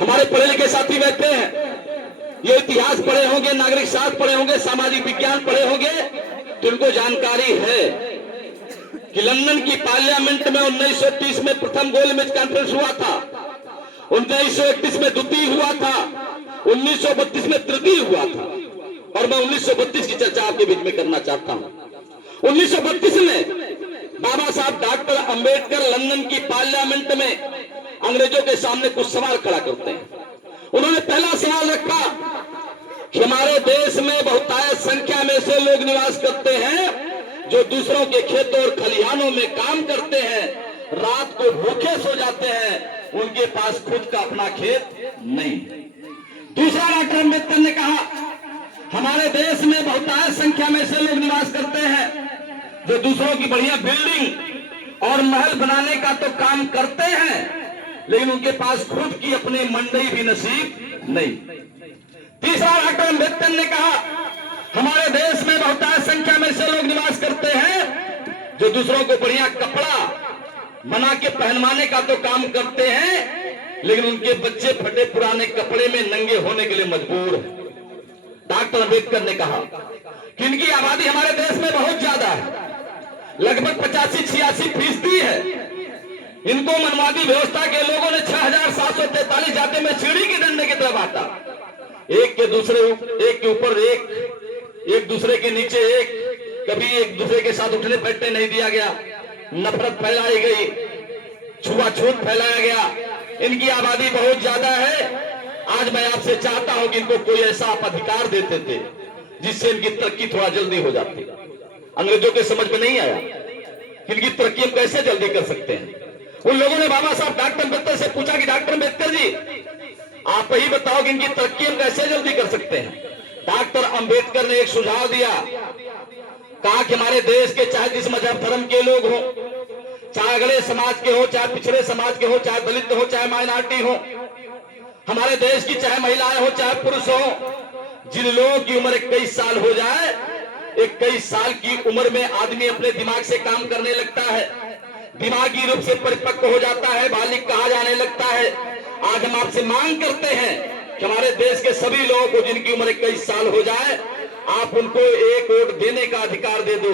हमारे पढ़े लिखे साथी बैठे हैं, ये इतिहास पढ़े होंगे, नागरिक शास्त्र पढ़े होंगे, सामाजिक विज्ञान पढ़े होंगे, तो इनको जानकारी है कि लंदन की पार्लियामेंट में 1930 में प्रथम गोलमेज कॉन्फ्रेंस हुआ था, 1931 में द्वितीय हुआ था, 1932 में तृतीय हुआ था। और मैं 1932 की चर्चा आपके बीच में करना चाहता हूं। 1932 में बाबा साहब डॉक्टर अंबेडकर लंदन की पार्लियामेंट में अंग्रेजों के सामने कुछ सवाल खड़ा करते हैं। उन्होंने पहला सवाल रखा कि हमारे देश में बहुतायत संख्या में से लोग निवास करते हैं जो दूसरों के खेतों और खलिहानों में काम करते हैं, रात को भूखे सो जाते हैं, उनके पास खुद का अपना खेत नहीं। दूसरा डॉक्टर अंबेडकर ने कहा हमारे देश में बहुतायत संख्या में से लोग निवास करते हैं जो दूसरों की बढ़िया बिल्डिंग और महल बनाने का तो काम करते हैं, लेकिन उनके पास खुद की अपनी मंडई भी नसीब नहीं। तीसरा डॉक्टर अंबेडकर ने कहा हमारे देश में बहुतायत संख्या में से लोग निवास करते हैं जो दूसरों को बढ़िया कपड़ा बना के पहनवाने का तो काम करते हैं, लेकिन उनके बच्चे फटे पुराने कपड़े में नंगे होने के लिए मजबूर हैं। डॉक्टर अंबेडकर ने कहा कि इनकी आबादी हमारे देश में बहुत ज्यादा है, लगभग 85-86% है। इनको मनवादी व्यवस्था के लोगों ने 6743 जाते में सीढ़ी के डंडे की तरफ आता, एक के ऊपर एक दूसरे के नीचे एक, कभी एक दूसरे के साथ उठने बैठने नहीं दिया गया, नफरत फैलाई गई, छुआछूत फैलाया गया। इनकी आबादी बहुत ज्यादा है। आज मैं आपसे चाहता हूं कि इनको कोई ऐसा आप अधिकार देते थे जिससे इनकी तरक्की थोड़ा जल्दी हो जाती। अंग्रेजों के समझ में नहीं आया कि इनकी तरक्की हम कैसे जल्दी कर सकते हैं। उन लोगों ने बाबा साहब डॉक्टर अंबेडकर से पूछा कि डॉक्टर अंबेडकर जी आप ही बताओ कि इनकी तरक्की हम कैसे जल्दी कर सकते हैं। डॉक्टर अंबेडकर ने एक सुझाव दिया, कहा कि हमारे देश के चाहे जिस मजहब धर्म के लोग हो, चाहे अगले समाज के हो, चाहे पिछड़े समाज के हो, चाहे दलित हो, चाहे माइनॉरिटी हो, हमारे देश की चाहे महिलाएं हो चाहे पुरुष हो, जिन लोगों की उम्र 21 साल हो जाए, 21 साल की उम्र में आदमी अपने दिमाग से काम करने लगता है, दिमागी रूप से परिपक्व हो जाता है, बालिग कहा जाने लगता है। आज हम आपसे मांग करते हैं कि हमारे देश के सभी लोगों को जिनकी उम्र 21 साल हो जाए, आप उनको एक वोट देने का अधिकार दे दो।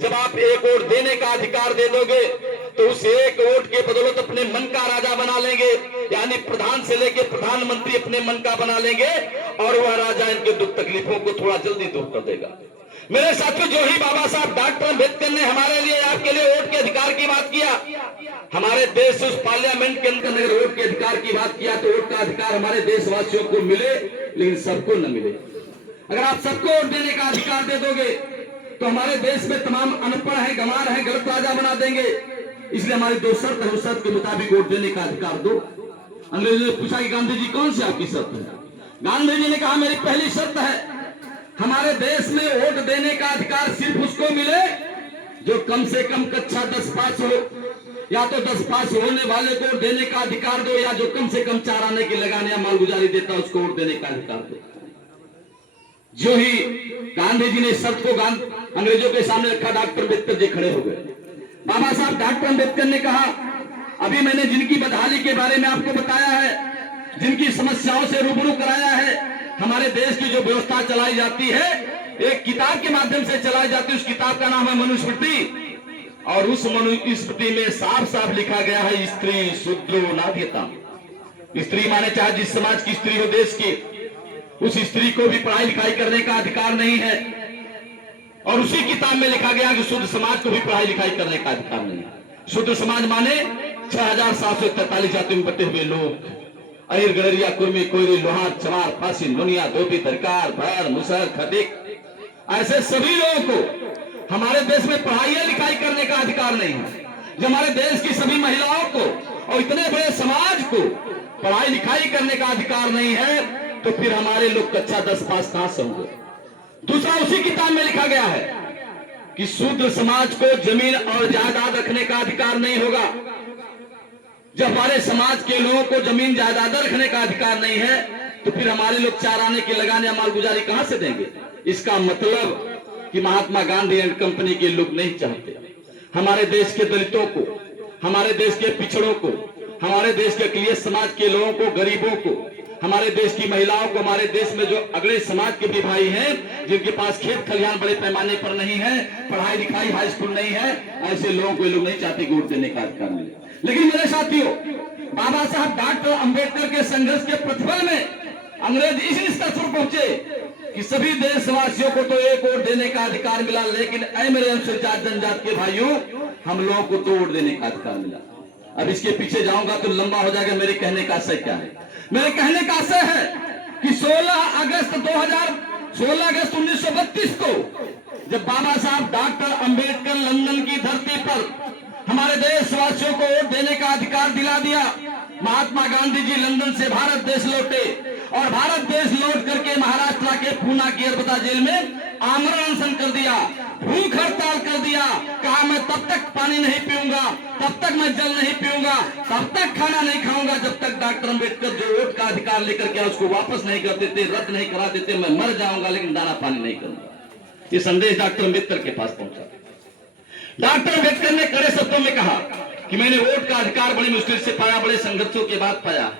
जब आप एक वोट देने का अधिकार दे दोगे तो उस एक वोट के बदौलत अपने मन का राजा बना लेंगे, यानी प्रधान से लेकर प्रधानमंत्री अपने मन का बना लेंगे और वह राजा इनके दुख तकलीफों को थोड़ा जल्दी दूर कर देगा। मेरे साथियों, जो ही बाबा साहब डॉक्टर अंबेडकर ने हमारे लिए आपके लिए वोट के अधिकार की बात किया, हमारे देश उस पार्लियामेंट के अंदर अगर वोट के अधिकार की बात किया तो वोट का अधिकार हमारे देशवासियों को मिले, लेकिन सबको न मिले। अगर आप सबको वोट देने का अधिकार दे दोगे तो हमारे देश में तमाम अनपढ़ है, गंवार है, गलत राजा बना देंगे। इसलिए हमारी दो शर्त है, उस शर्त के मुताबिक वोट देने का अधिकार दो। अंग्रेजों ने पूछा कि गांधी जी कौन सी आपकी शर्त है? गांधी जी ने कहा मेरी पहली शर्त है हमारे देश में वोट देने का अधिकार सिर्फ उसको मिले जो कम से कम कक्षा 10 पास हो, या तो 10 पास होने वाले को वोट देने का अधिकार दो, या जो कम से कम 4 आने की लगाने या मालगुजारी देता है उसको वोट देने का अधिकार दो। जो ही गांधी जी ने शर्त को अंग्रेजों के सामने रखा, डॉक्टर अंबेडकर जी खड़े हो गए। बाबा साहब डॉक्टर अंबेडकर ने कहा अभी मैंने जिनकी बदहाली के बारे में आपको बताया है, जिनकी समस्याओं से रूबरू कराया है, हमारे देश की जो व्यवस्था चलाई जाती है एक किताब के माध्यम से चलाई जाती है। उस किताब का नाम है मनुस्मृति, और उस मनुस्मृति में साफ साफ लिखा गया है स्त्री शूद्रो नाध्यता। स्त्री माने चाहे जिस समाज की स्त्री हो देश की, उस स्त्री को भी पढ़ाई लिखाई करने का अधिकार नहीं है। और उसी किताब में लिखा गया कि शुद्ध समाज को भी पढ़ाई लिखाई करने का अधिकार नहीं है। शुद्ध समाज माने 6743 जाति में बटे हुए लोग, अहिर, गडरिया, कुर्मी, कोयरी, लोहार, चमार, फांसी, नुनिया, धोबी, दरकार, भर, मुसर, खटिक, ऐसे सभी लोगों को हमारे देश में पढ़ाई लिखाई करने का अधिकार नहीं है। जो हमारे देश की सभी महिलाओं को और इतने बड़े समाज को पढ़ाई लिखाई करने का अधिकार नहीं है, तो फिर हमारे लोग कक्षा 10 पास कहां से होंगे? दूसरा उसी किताब में लिखा गया है कि शूद्र समाज को जमीन और जायदाद रखने का अधिकार नहीं होगा। जब हमारे समाज के लोगों को जमीन जायदाद रखने का अधिकार नहीं है, तो फिर हमारे लोग 4 आने की लगाने या मालगुजारी कहां से देंगे? इसका मतलब कि महात्मा गांधी एंड कंपनी के लोग नहीं चाहते हमारे देश के दलितों को, हमारे देश के पिछड़ों को, हमारे देश के अखिलेश समाज के लोगों को, गरीबों को, हमारे देश की महिलाओं को, हमारे देश में जो अगले समाज के भी भाई हैं जिनके पास खेत खलिहान बड़े पैमाने पर नहीं है, पढ़ाई लिखाई हाई स्कूल नहीं है, ऐसे लोगों को ये लोग नहीं चाहते कि वोट देने का अधिकार मिले। लेकिन मेरे साथियों, बाबा साहब डॉक्टर अंबेडकर के संघर्ष के प्रतिफल में अंग्रेज इस निष्कर्ष पर पहुंचे कि सभी देशवासियों को तो एक वोट देने का अधिकार मिला, लेकिन ऐ मेरे अनुसूचित जाति जनजाति के भाइयों, हम लोगों को दो वोट देने का अधिकार मिला। अब इसके पीछे जाऊंगा तो लंबा हो जाएगा। मेरे कहने का आशय क्या है? मेरे कहने का आशय है कि 16 अगस्त 1932 को जब बाबा साहब डॉक्टर अंबेडकर लंदन की धरती पर हमारे देशवासियों को वोट देने का अधिकार दिला दिया, महात्मा गांधी जी लंदन से भारत देश लौटे और भारत देश लौट करके महाराष्ट्र के पूना की अरबदा जेल में आमरण अनशन कर दिया, भूख हड़ताल कर दिया। कहा मैं तब तक पानी नहीं पीऊंगा, तब तक मैं जल नहीं पीऊंगा, तब तक खाना नहीं खाऊंगा जब तक डॉक्टर अंबेडकर जो वोट का अधिकार लेकर के उसको वापस नहीं कर देते, रद्द नहीं करा देते, मैं मर जाऊंगा लेकिन दाना पानी नहीं करूंगा। ये संदेश डॉक्टर अंबेडकर के पास पहुंचा। डॉक्टर अंबेडकर ने कड़े शब्दों में कहा कि मैंने वोट का अधिकार बड़ी मुश्किल से पाया, बड़े संघर्षों के बाद पाया,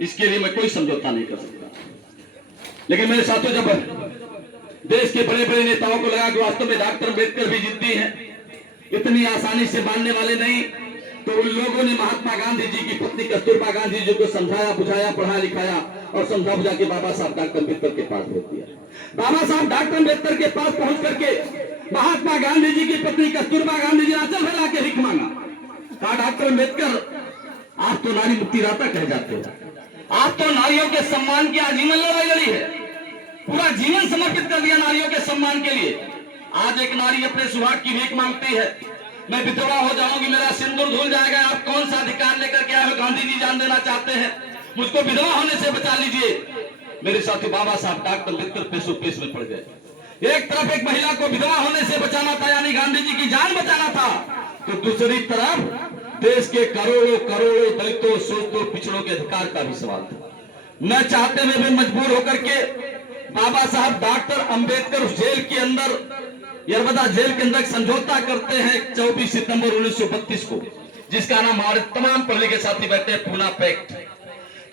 इसके लिए मैं कोई समझौता नहीं कर सकता। लेकिन मेरे साथियों, जब देश के बड़े बड़े नेताओं को लगा कि वास्तव में डॉक्टर अंबेडकर भी जिद्दी हैं, इतनी आसानी से मानने वाले नहीं, तो उन लोगों ने महात्मा गांधी जी की पत्नी कस्तूरबा गांधी जी को समझाया, बुझाया, पढ़ा लिखाया और समझा बुझा के बाबा साहब डॉक्टर अंबेडकर के पास भेज दिया। बाबा साहब डॉक्टर अंबेडकर के पास पहुंच करके महात्मा गांधी जी की पत्नी कस्तूरबा गांधी जी आंचल फैला के भिख मांगा। कहा डॉक्टर अंबेडकर, आप तो नारी मुक्ति दाता कहे जाते हो, आप तो नारियों के सम्मान की आजीवन लड़ाई लड़ी है, पूरा जीवन समर्पित कर दिया नारियों के सम्मान के लिए। आज एक नारी अपने सुहाग की भीख मांगती है, मैं विधवा हो जाऊंगी, मेरा सिंदूर धुल जाएगा, आप कौन सा अधिकार लेकर के आए हो? गांधी जी जान देना चाहते हैं, मुझको विधवा होने से बचा लीजिए। मेरे साथी, बाबा साहब डॉक्टर अंबेडकर पेशो पेश में पड़ गए। एक तरफ एक महिला को विधवा होने से बचाना था, यानी गांधी जी की जान बचाना था, तो दूसरी तरफ देश के करोड़ों करोड़ों दलितों, शोषितों, पिछड़ों के अधिकार का भी सवाल था। न चाहते हुए भी मजबूर होकर के बाबा साहब डॉक्टर अंबेडकर जेल के अंदर, यरबदा जेल के अंदर समझौता करते हैं 24 सितंबर 1932 को, जिसका नाम हमारे तमाम पढ़े के साथी बैठे हैं पूना पैक्ट।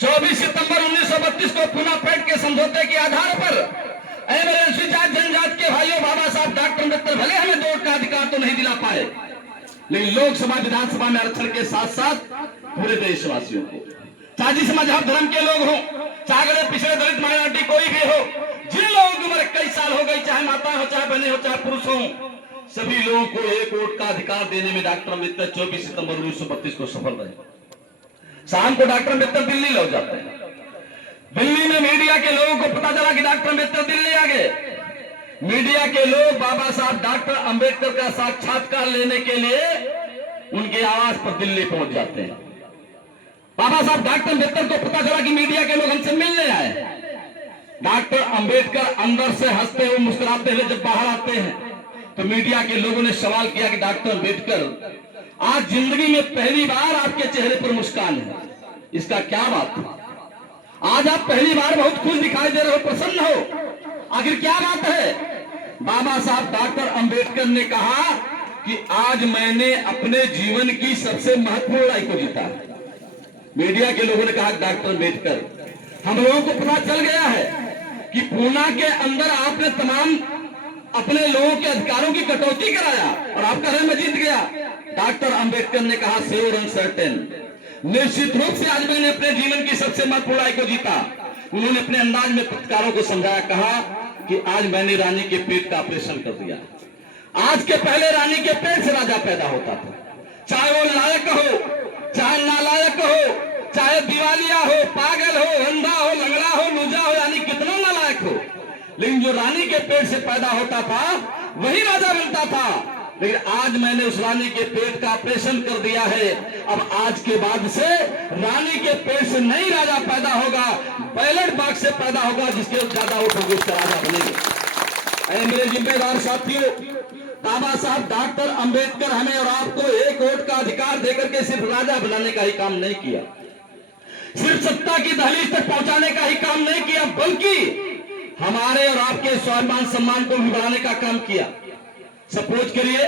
24 सितंबर 1932 को पूना पैक्ट के समझौते के आधार पर मेरे अनुसूचित जाति जनजाति के भाइयों, बाबा साहब डॉक्टर अंबेडकर भले हमें वोट का अधिकार तो नहीं दिला पाए, लेकिन लोकसभा विधानसभा में आरक्षण के साथ साथ पूरे देशवासियों को, चाहे जिस मजहब धर्म के लोग हों, चाहे अगर पिछड़े दलित माइनॉरिटी कोई भी हो, जिन लोगों की उम्र कई साल हो गई, चाहे माता हो, चाहे बहने हो, चाहे पुरुष हो, सभी लोगों को एक वोट का अधिकार देने में डॉक्टर अंबेडकर 24 सितंबर 1932 को सफल रहे। शाम को डॉक्टर अंबेडकर दिल्ली लौट जाते हैं। दिल्ली में मीडिया के लोगों को पता चला कि डॉक्टर अंबेडकर दिल्ली आ गए। मीडिया के लोग बाबा साहब डॉक्टर अंबेडकर का साक्षात्कार लेने के लिए उनके आवास पर दिल्ली पहुंच जाते हैं। बाबा साहब डॉक्टर अंबेडकर को पता चला कि मीडिया के लोग हमसे मिलने आए। डॉक्टर अंबेडकर अंदर से हंसते हुए, मुस्कुराते हुए जब बाहर आते हैं, तो मीडिया के लोगों ने सवाल किया कि डॉक्टर अंबेडकर, आज जिंदगी में पहली बार आपके चेहरे पर मुस्कान है, इसका क्या बात है? आज आप पहली बार बहुत खुश दिखाई दे रहे हो, प्रसन्न हो, आखिर क्या बात है? बाबा साहब डॉक्टर अंबेडकर ने कहा कि आज मैंने अपने जीवन की सबसे महत्वपूर्ण लड़ाई को जीता। मीडिया के लोगों ने कहा डॉक्टर अंबेडकर, हम लोगों को पता चल गया है कि पूना के अंदर आपने तमाम अपने लोगों के अधिकारों की कटौती कराया और आपका रहे में जीत गया। डॉक्टर अंबेडकर ने कहा श्योर एंड सर्टेन, निश्चित रूप से आज मैंने अपने जीवन की सबसे महत्वपूर्ण लड़ाई को जीता। उन्होंने अपने अंदाज में पत्रकारों को समझाया, कहा कि आज मैंने रानी के पेट का ऑपरेशन कर दिया। आज के पहले रानी के पेट से राजा पैदा होता था, चाहे वो लायक हो, चाहे नालायक हो, चाहे दिवालिया हो, पागल हो, अंधा हो, लंगड़ा हो, लूजा हो, यानी कितना नालायक हो, लेकिन जो रानी के पेट से पैदा होता था वही राजा बनता था। लेकिन आज मैंने उस रानी के पेट का ऑपरेशन कर दिया है। अब आज के बाद से रानी के पेट से नहीं राजा पैदा होगा, बैलेट बॉक्स से पैदा होगा, जिसके ज्यादा वोट होंगे उसका राजा बनेगा। मेरे जिम्मेदार साथियों, बाबा साहब डॉक्टर अंबेडकर हमें और आपको एक वोट का अधिकार देकर के सिर्फ राजा बनाने का ही काम नहीं किया, सिर्फ सत्ता की दहलीज तक पहुंचाने का ही काम नहीं किया, बल्कि हमारे और आपके स्वाभिमान सम्मान को भी बढ़ाने का काम किया। सपोज करिए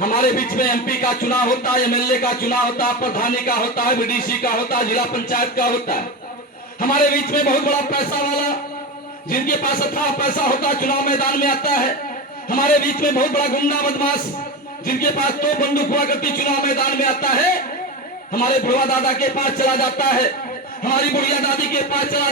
हमारे बीच में एमपी का चुनाव होता है, एमएलए का चुनाव होता है, प्रधानी का होता है, बीडीसी का होता है, जिला पंचायत का होता है। हमारे बीच में बहुत बड़ा पैसा वाला, जिनके पास अथाह पैसा होता है, चुनाव मैदान में आता है। हमारे बीच में बहुत बड़ा गुंडा बदमाश, जिनके पास तो बंदूक हुआ करती, चुनाव मैदान में आता है। हमारे बुढ़वा दादा के पास चला जाता है, हमारी बुढ़िया दादी के पास चला